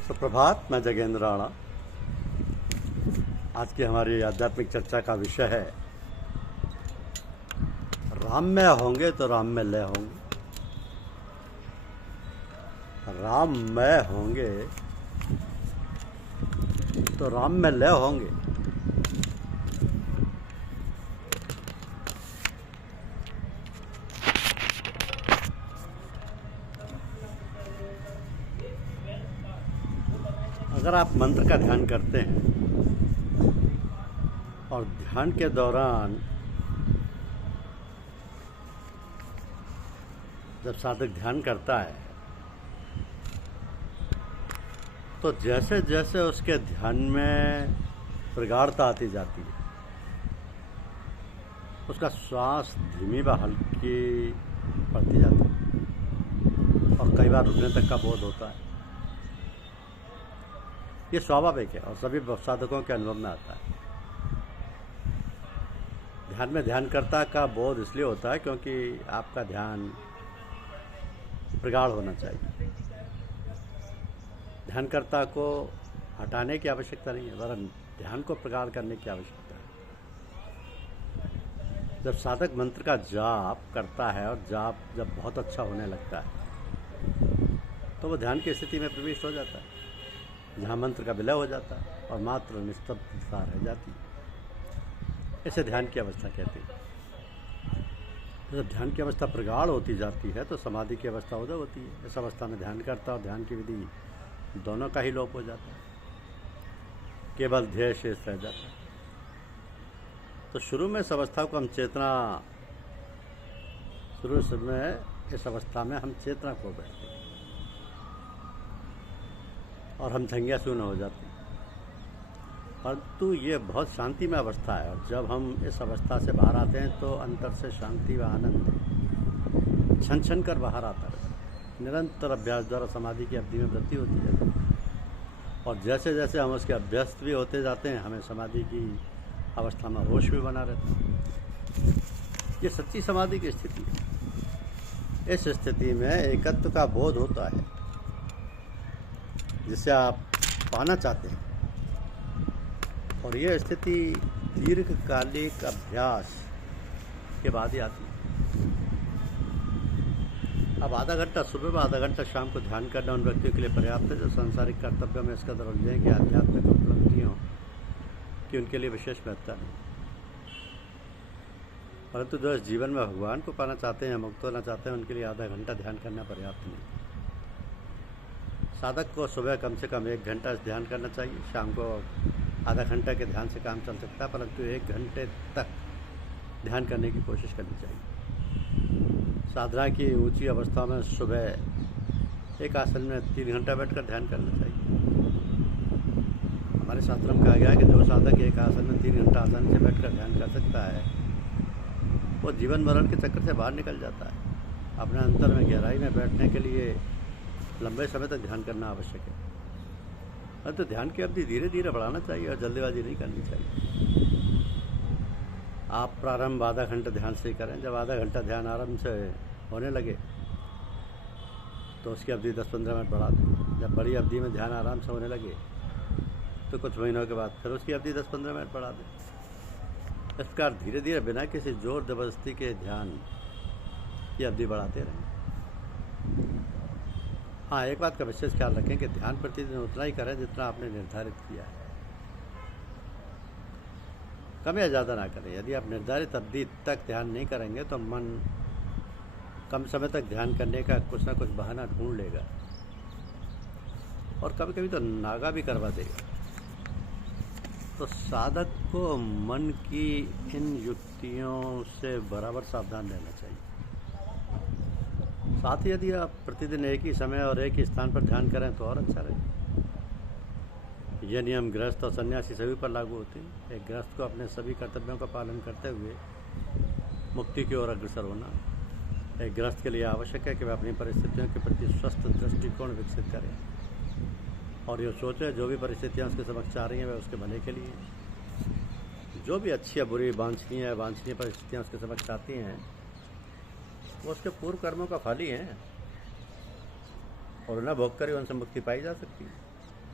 सुप्रभात। मैं जगेंद्र राणा। आज की हमारी आध्यात्मिक चर्चा का विषय है राम में होंगे तो राम में लय होंगे। राम में होंगे तो राम में लय होंगे। अगर आप मंत्र का ध्यान करते हैं और ध्यान के दौरान जब साधक ध्यान करता है तो जैसे जैसे उसके ध्यान में प्रगाढ़ता आती जाती है, उसका श्वास धीमी व हल्की पड़ती जाती है और कई बार रुकने तक का बोध होता है। ये स्वाभाविक है और सभी साधकों के अनुभव में आता है। ध्यान में ध्यानकर्ता का बोध इसलिए होता है क्योंकि आपका ध्यान प्रगाढ़ होना चाहिए। ध्यानकर्ता को हटाने की आवश्यकता नहीं है, वरन ध्यान को प्रगाढ़ करने की आवश्यकता है। जब साधक मंत्र का जाप करता है और जाप जब बहुत अच्छा होने लगता है तो वो ध्यान की स्थिति में प्रविष्ट हो जाता है, जहाँ मंत्र का विलय हो जाता है और मात्र निस्तब्धता रह जाती है। इसे ध्यान की अवस्था कहते हैं। जब ध्यान की अवस्था प्रगाढ़ होती जाती है तो समाधि की अवस्था उदय होती है। इस अवस्था में ध्यानकर्ता और ध्यान की विधि दोनों का ही लोप हो जाता है, केवल ध्येय शेष रह जाता है। तो शुरू में इस अवस्था को हम इस अवस्था में हम चेतना खो बैठते हैं और हम झंगिया शून्य हो जाते हैं। परंतु ये बहुत शांतिमय अवस्था है और जब हम इस अवस्था से बाहर आते हैं तो अंतर से शांति व आनंद छन छन कर बाहर आता है। निरंतर अभ्यास द्वारा समाधि की अवधि में वृद्धि होती जाती है और जैसे जैसे हम उसके अभ्यस्त भी होते जाते हैं हमें समाधि की अवस्था में होश भी बना रहता है। ये सच्ची समाधि की स्थिति है। इस स्थिति में एकत्व का बोध होता है जिसे आप पाना चाहते हैं और यह स्थिति दीर्घकालिक अभ्यास के बाद ही आती है। अब आधा घंटा सुबह व आधा घंटा शाम को ध्यान करना उन व्यक्तियों के लिए पर्याप्त है जो सांसारिक कर्तव्यों में इसका दर उलझे कि आध्यात्मिक उपलब्धियों की उनके लिए विशेष महत्ता नहीं। परंतु जो इस जीवन में भगवान को पाना चाहते हैं, मुक्त होना चाहते हैं, उनके लिए आधा घंटा ध्यान करना पर्याप्त नहीं। साधक को सुबह कम से कम 1 घंटा ध्यान करना चाहिए, शाम को आधा घंटा के ध्यान से काम चल सकता है, परंतु 1 घंटे तक ध्यान करने की कोशिश करनी चाहिए। साधना की ऊंची अवस्था में सुबह एक आसन में 3 घंटा बैठकर ध्यान करना चाहिए। हमारे शास्त्रों में कहा गया है कि जो साधक एक आसन में 3 घंटा आसानी से बैठकर ध्यान कर सकता है वो जीवन मरण के चक्कर से बाहर निकल जाता है। अपने अंतर में गहराई में बैठने के लिए लंबे समय तक ध्यान करना आवश्यक है। तो ध्यान की अवधि धीरे धीरे बढ़ाना चाहिए और जल्दीबाजी नहीं करनी चाहिए। आप प्रारंभ आधा घंटा ध्यान से ही करें। जब आधा घंटा ध्यान आराम से होने लगे तो उसकी अवधि 10-15 मिनट बढ़ा दें। जब बड़ी अवधि में ध्यान आराम से होने लगे तो कुछ महीनों के बाद फिर उसकी अवधि 10-15 मिनट बढ़ा दें। इस प्रकार धीरे धीरे बिना किसी जोर जबरदस्ती के ध्यान की अवधि बढ़ाते रहें। हाँ, एक बात का विशेष ख्याल रखें कि ध्यान प्रतिदिन उतना ही करें जितना आपने निर्धारित किया है, कम या ज़्यादा ना करें। यदि आप निर्धारित अवधि तक ध्यान नहीं करेंगे तो मन कम समय तक ध्यान करने का कुछ ना कुछ बहाना ढूंढ लेगा और कभी कभी तो नागा भी करवा देगा। तो साधक को मन की इन युक्तियों से बराबर सावधान रहना चाहिए। साथ ही यदि आप प्रतिदिन एक ही समय और एक ही स्थान पर ध्यान करें तो और अच्छा रहेगा। यह नियम गृहस्थ और सन्यासी सभी पर लागू होते हैं। एक गृहस्थ को अपने सभी कर्तव्यों का पालन करते हुए मुक्ति की ओर अग्रसर होना। एक गृहस्थ के लिए आवश्यक है कि वह अपनी परिस्थितियों के प्रति स्वस्थ दृष्टिकोण विकसित करें और ये सोचे जो भी परिस्थितियाँ उसके समक्ष आ रही हैं वह उसके भले के लिए। जो भी अच्छी या बुरी वांछनीय परिस्थितियाँ उसके समक्ष आती हैं वो उसके पूर्व कर्मों का फल ही है और उन्हें भोग कर ही उनसे मुक्ति पाई जा सकती है।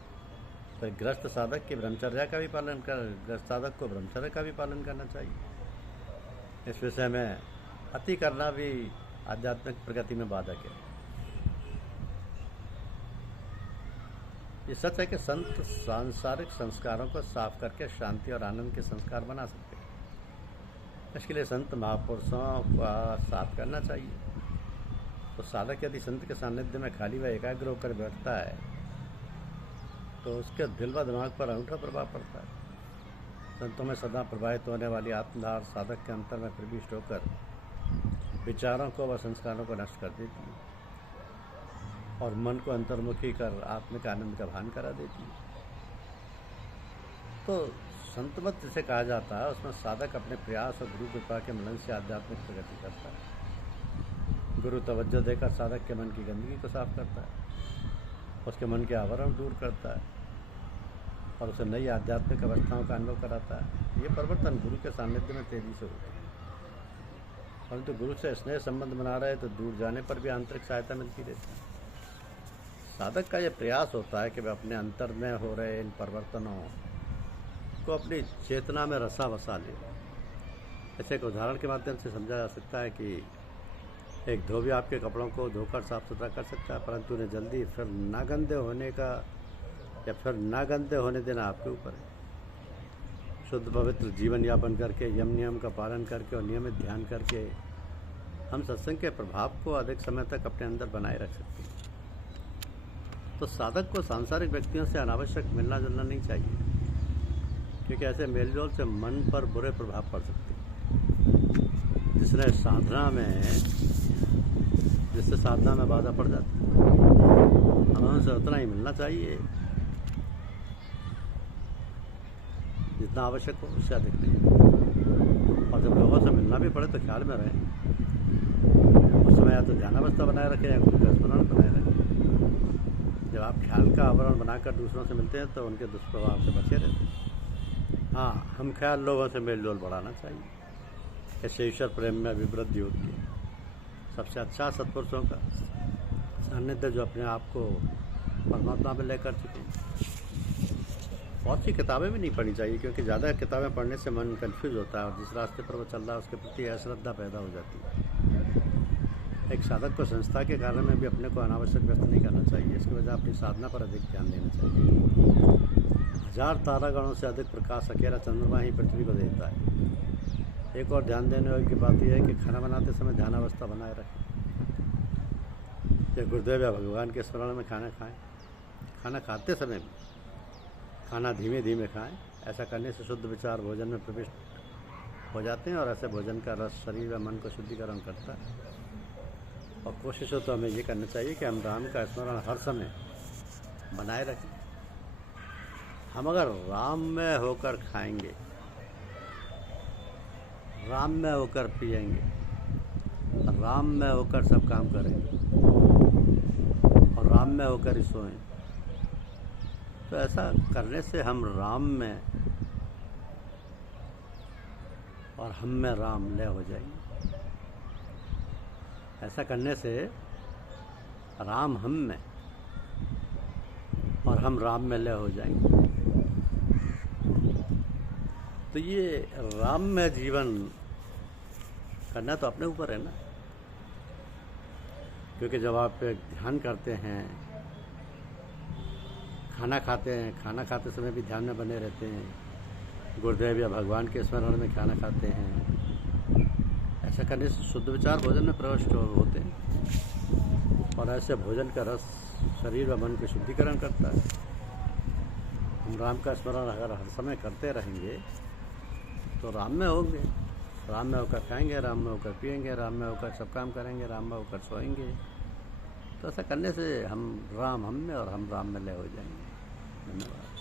तो ग्रस्त साधक की ब्रह्मचर्या का भी पालन कर ग्रस्त साधक को ब्रह्मचर्या का भी पालन करना चाहिए। इस विषय में अति करना भी आध्यात्मिक प्रगति में बाधक है। ये सच है कि संत सांसारिक संस्कारों को साफ करके शांति और आनंद के संस्कार बना सकते हैं। इसके लिए संत महापुरुषों का साथ करना चाहिए। तो साधक यदि संत के सानिध्य में खाली व एकाग्र होकर बैठता है तो उसके दिल व दिमाग पर अनूठा प्रभाव पड़ता है। संतों में सदा प्रवाहित होने वाली आत्मधार साधक के अंतर में प्रविष्ट होकर विचारों को व संस्कारों को नष्ट कर देती है और मन को अंतर्मुखी कर आत्मिक आनंद का भान करा देती है। तो संतमत जिसे कहा जाता है उसमें साधक अपने प्रयास और गुरु कृपा के मिलन से आध्यात्मिक प्रगति करता है। गुरु तवज्जो देकर साधक के मन की गंदगी को साफ करता है, उसके मन के आवरण दूर करता है और उसे नई आध्यात्मिक अवस्थाओं का अनुभव कराता है। ये परिवर्तन गुरु के सानिध्य में तेजी से होता है। परंतु गुरु से स्नेह संबंध बना रहे तो दूर जाने पर भी आंतरिक सहायता मिलती रहती है। साधक का यह प्रयास होता है कि वह अपने अंतर में हो रहे इन परिवर्तनों को अपनी चेतना में रसा बसा ले। ऐसे एक उदाहरण के माध्यम से समझा जा सकता है कि एक धोबी आपके कपड़ों को धोकर साफ सुथरा कर सकता है, परंतु उन्हें जल्दी फिर ना गंदे होने का या फिर ना गंदे होने देना आपके ऊपर है। शुद्ध पवित्र जीवन यापन करके, यम नियम का पालन करके और नियमित ध्यान करके हम सत्संग के प्रभाव को अधिक समय तक अपने अंदर बनाए रख सकते हैं। तो साधक को सांसारिक व्यक्तियों से अनावश्यक मिलना जुलना नहीं चाहिए, क्योंकि ऐसे मेलजोल से मन पर बुरे प्रभाव पड़ सकते हैं, जिससे साधना में बाधा पड़ जाती है। हमें उनसे उतना ही मिलना चाहिए जितना आवश्यक हो, उससे अधिक नहीं। और जब लोगों से मिलना भी पड़े तो ख्याल में रहें, उस समय या तो ध्यानावस्था बनाए रखें या गुरु का स्मरण बनाए रखें। जब आप ख्याल का आवरण बनाकर दूसरों से मिलते हैं तो उनके दुष्प्रभाव से बचे रहते हैं। हाँ, हम ख्याल लोगों से मेल जोल बढ़ाना चाहिए। इससे ईश्वर प्रेम में अभिवृद्धि होती है। सबसे अच्छा सत्पुरुषों का सानिध्य जो अपने आप को परमात्मा में लेकर चुके हैं। बहुत सी किताबें भी नहीं पढ़नी चाहिए, क्योंकि ज़्यादा किताबें पढ़ने से मन कंफ्यूज होता है और जिस रास्ते पर वो चल रहा है उसके प्रति अश्रद्धा पैदा हो जाती है। एक साधक को संस्था के कार्य में भी अपने को अनावश्यक व्यस्त नहीं करना चाहिए। इसकी वजह अपनी साधना पर अधिक ध्यान देना चाहिए। 1000 तारागणों से अधिक प्रकाश अकेला चंद्रमा ही पृथ्वी को देता है। एक और ध्यान देने वाली बात यह है कि खाना बनाते समय ध्यानावस्था बनाए रखें। जब गुरुदेव या भगवान के स्मरण में खाना खाएं, खाना खाते समय भी खाना धीमे धीमे खाएं। ऐसा करने से शुद्ध विचार भोजन में प्रविष्ट हो जाते हैं और ऐसे भोजन का रस शरीर व मन को शुद्धिकरण करता है। और कोशिश हो तो हमें ये करना चाहिए कि हम राम का स्मरण हर समय बनाए रखें। हम अगर राम में होकर खाएंगे, राम में होकर पिएंगे, राम में होकर सब काम करेंगे और राम में होकर ही सोएं, तो ऐसा करने से हम राम में और हम में राम लय हो जाएंगे। ऐसा करने से राम हम में और हम राम में लय हो जाएंगे। तो ये राम में जीवन करना तो अपने ऊपर है ना, क्योंकि जब आप ध्यान करते हैं, खाना खाते हैं, खाना खाते समय भी ध्यान में बने रहते हैं, गुरुदेव या भगवान के स्मरण में खाना खाते हैं, ऐसा करने से शुद्ध विचार भोजन में प्रविष्ट होते हैं और ऐसे भोजन का रस शरीर व मन को शुद्धिकरण करता है। हम राम का स्मरण अगर हर समय करते रहेंगे तो राम में होंगे, राम में होकर खाएंगे, राम में होकर पिएंगे, राम में होकर सब काम करेंगे, राम में होकर सोएंगे। तो ऐसा करने से हम राम हम में और हम राम में लय हो जाएंगे। धन्यवाद।